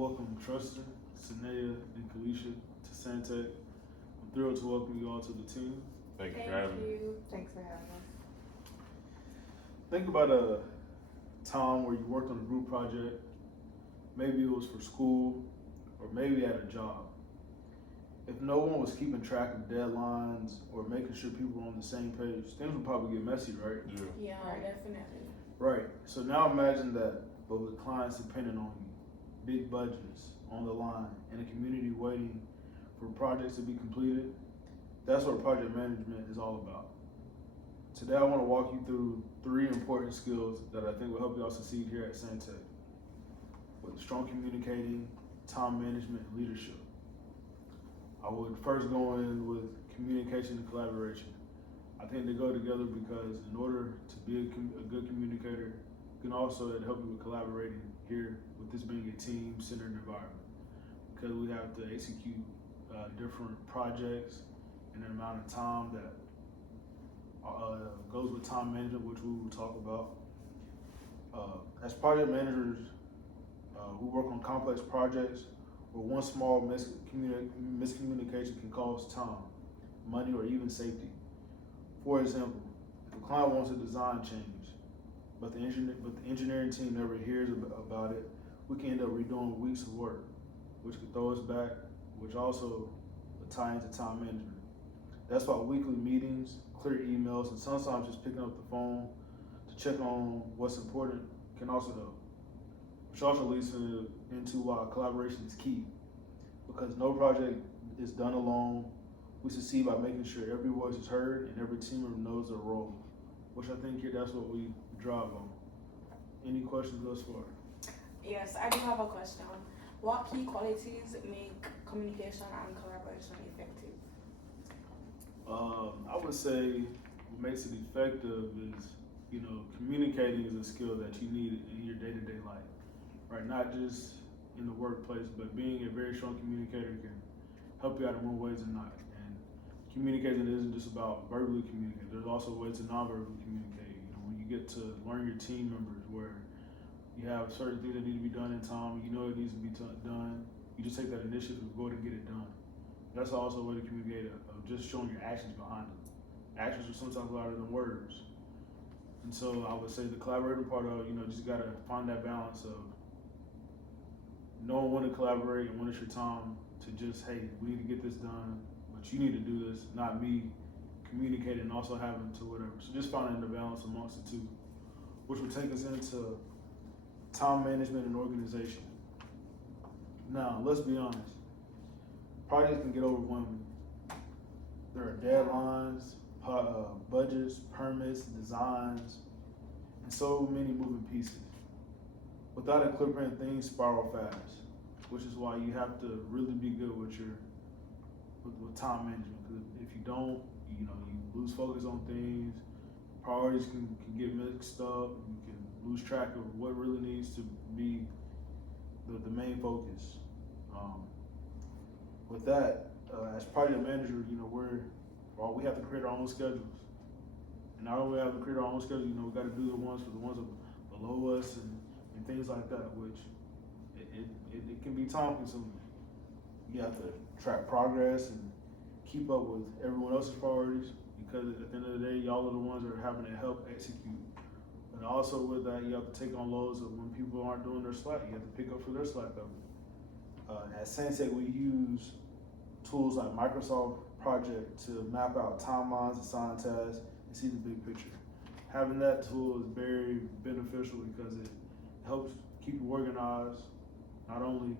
welcome Tristan, Sanea, and Kalisha to Santec. I'm thrilled to welcome you all to the team. Thank you for having me. Thanks for having us. Think about a time where you worked on a group project. Maybe it was for school, or maybe at a job. If no one was keeping track of deadlines or making sure people were on the same page, things would probably get messy, right? Yeah. Right. Definitely. Right. So now imagine that, but with clients depending on you, big budgets on the line, and a community waiting for projects to be completed. That's what project management is all about. Today I want to walk you through 3 important skills that I think will help you all succeed here at Santec. With strong communicating, time management, and leadership. I would first go in with communication and collaboration. I think they go together because in order to be a good communicator, it can also help you with collaborating here with this being a team-centered environment. Because we have to execute different projects in an amount of time that goes with time management, which we will talk about. As project managers, we work on complex projects where one small miscommunication can cost time, money, or even safety. For example, if a client wants a design change, but the engineering team never hears about it, we can end up redoing weeks of work, which could throw us back, which also will tie into time management. That's why weekly meetings, clear emails, and sometimes just picking up the phone to check on what's important can also help. Which also leads into why collaboration is key. Because no project is done alone. We succeed by making sure every voice is heard and every team member knows their role. Which I think here that's what we drive on. Any questions thus far? Yes, I do have a question. What key qualities make communication and collaboration effective? I would say what makes it effective is, communicating is a skill that you need in your day-to-day life, right? Not just in the workplace, but being a very strong communicator can help you out in more ways than not. And communicating isn't just about verbally communicating. There's also ways to non-verbally communicate. When you get to learn your team members, where you have certain things that need to be done in time, it needs to be done. You just take that initiative to go ahead and get it done. That's also a way to communicate of just showing your actions behind it. Actions are sometimes louder than words. And so I would say the collaborating part of, just gotta find that balance of knowing when to collaborate and when it's your time to just, hey, we need to get this done, but you need to do this, not me communicating and also having to whatever. So just finding the balance amongst the two, which will take us into time management and organization. Now, let's be honest. Projects can get overwhelming. There are deadlines, budgets, permits, designs, and so many moving pieces. Without a clear plan, things spiral fast, which is why you have to really be good with time management. Because if you don't, you lose focus on things. Priorities can get mixed up. You can lose track of what really needs to be the main focus. With that, as project manager, we have to create our own schedules. And not only have to create our own schedules, we got to do the ones for the ones below us and things like that, which it can be time consuming. You have to track progress and keep up with everyone else's priorities, because at the end of the day, y'all are the ones that are having to help execute. But also with that, you have to take on loads of when people aren't doing their slack. You have to pick up for their slack of it. At Santec, we use tools like Microsoft Project to map out timelines, assign tasks, and see the big picture. Having that tool is very beneficial because it helps keep you organized. Not only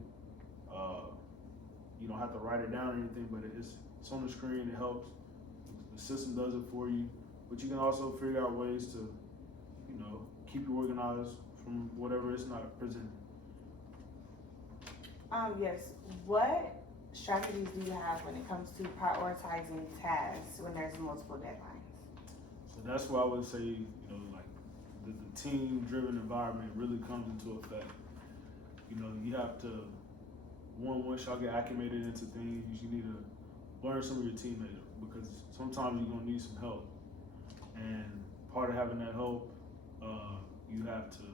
you don't have to write it down or anything, but it's on the screen. It helps. The system does it for you, but you can also figure out ways to keep you organized from whatever it's not presented. Yes. What strategies do you have when it comes to prioritizing tasks when there's multiple deadlines? So that's why I would say, like the team-driven environment really comes into effect. You have to, once y'all get acclimated into things, you need to learn some of your teammates, because sometimes you're gonna need some help. And part of having that help, you have to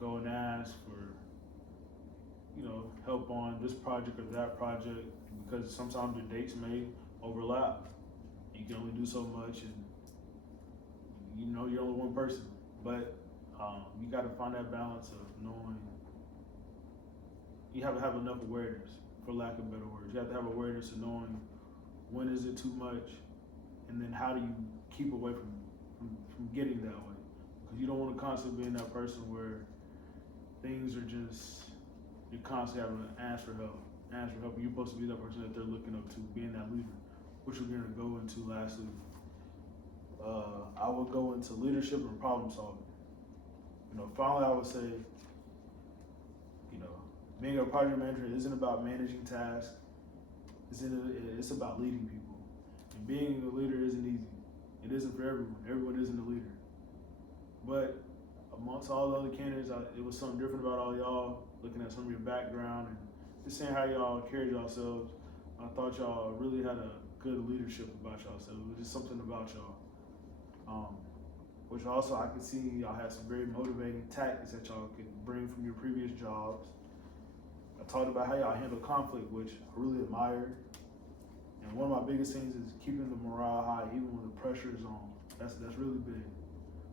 go and ask for, help on this project or that project, because sometimes your dates may overlap. You can only do so much, and you know you're only one person. But you got to find that balance of knowing. You have to have enough awareness, for lack of better words. You have to have awareness of knowing when is it too much, and then how do you keep away from getting that way, because you don't want to constantly be in that person where things are just, you're constantly having to ask for help. You're supposed to be that person that they're looking up to, being that leader, which we're going to go into lastly. I would go into leadership and problem solving. You know, finally I would say, you know, being a project manager isn't about managing tasks, it's about leading people. And being a leader isn't easy. It isn't for everyone. Everyone isn't a leader. But amongst all the other candidates, it was something different about all y'all, looking at some of your background and just seeing how y'all carried yourselves. I thought y'all really had a good leadership about yourselves. It was just something about y'all. Which also I could see y'all had some very motivating tactics that y'all could bring from your previous jobs. I talked about how y'all handle conflict, which I really admire. And one of my biggest things is keeping the morale high, even when the pressure is on. That's really big.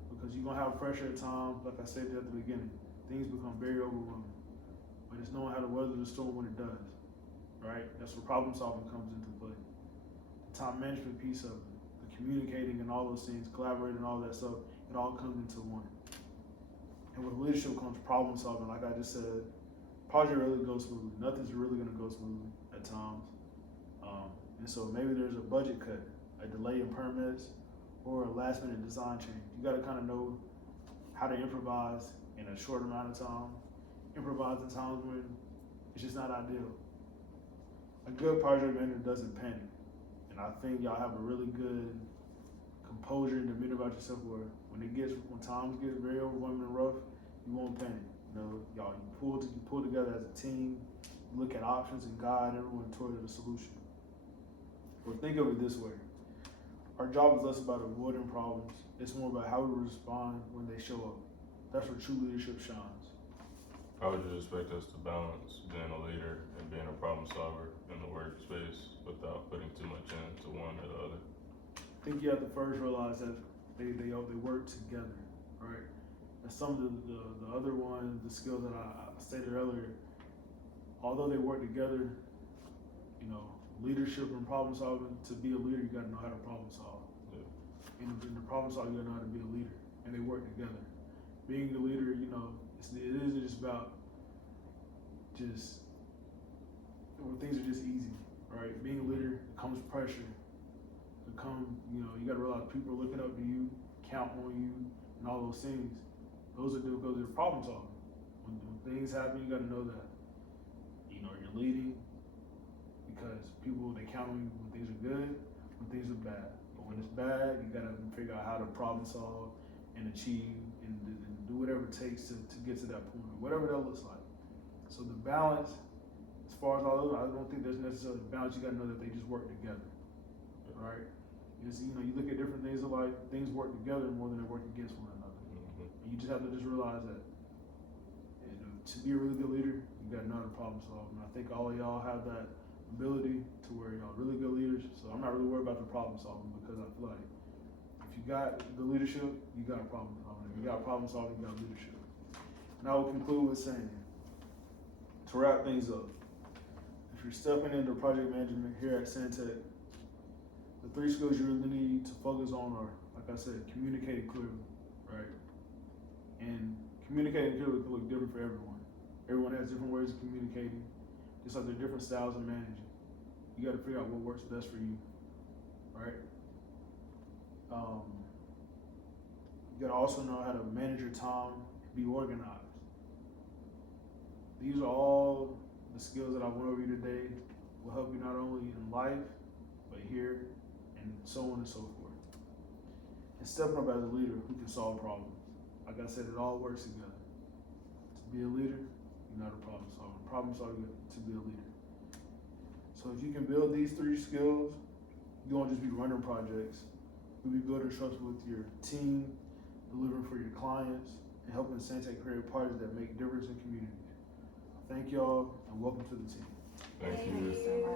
Because you're gonna have pressure at times, like I said at the beginning, things become very overwhelming. But it's knowing how to weather the storm when it does, right? That's where problem solving comes into play. The time management piece of it, the communicating and all those things, collaborating and all that stuff, it all comes into one. And with leadership comes problem solving, like I just said, project really goes smoothly. Nothing's really gonna go smoothly at times. And so maybe there's a budget cut, a delay in permits, or a last minute design change. You gotta kind of know how to improvise in a short amount of time, improvise in times when it's just not ideal. A good project manager doesn't panic. And I think y'all have a really good composure and demeanor about yourself where when times get very overwhelming and rough, you won't panic. You know, y'all, you pull together as a team, look at options and guide everyone toward a solution. Well, think of it this way. Our job is less about avoiding problems. It's more about how we respond when they show up. That's where true leadership shines. How would you expect us to balance being a leader and being a problem solver in the workspace without putting too much into one or the other? I think you have to first realize that they work together, right? And some of the other ones, the skills that I stated earlier, although they work together, you know, leadership and problem solving, to be a leader, you gotta know how to problem solve. Yeah. And in the problem solving, you gotta know how to be a leader, and they work together. Being a leader, you know, it isn't just about just, when things are just easy, right? Being a leader comes pressure. You know, you gotta realize people are looking up to you, count on you, and all those things. Those are difficult. They're problem solving. When things happen, you gotta know that, you know, you're leading because people, they count on you when things are good, when things are bad. But when it's bad, you gotta figure out how to problem solve and achieve and do whatever it takes to get to that point, whatever that looks like. So the balance, as far as all those, I don't think there's necessarily a balance. You gotta know that they just work together, right? You know, you look at different things like things work together more than they work against one another. Mm-hmm. And you just have to just realize that, you know, to be a really good leader, you gotta know how to problem solve. And I think all of y'all have that ability to where y'all really good leaders. So I'm not really worried about the problem solving, because I feel like if you got the leadership, you got a problem solving. If you got problem solving, you got leadership. And I will conclude with saying, to wrap things up, if you're stepping into project management here at Santec, the 3 skills you really need to focus on are, like I said, communicating clearly, right? And communicating clearly can look different for everyone. Everyone has different ways of communicating, just like there are different styles of managing. You gotta figure out what works best for you, right? You gotta also know how to manage your time, be organized. These are all the skills that I went over you today. Will help you not only in life, but here, and so on and so forth. And stepping up as a leader who can solve problems. Like I said, it all works together. To be a leader, you're not a problem solver. Problem solver to be a leader. So if you can build these 3 skills, you won't just be running projects. You'll be building trust with your team, delivering for your clients, and helping Santec create projects that make difference in communities. I thank y'all and welcome to the team. Thank Thank you. you.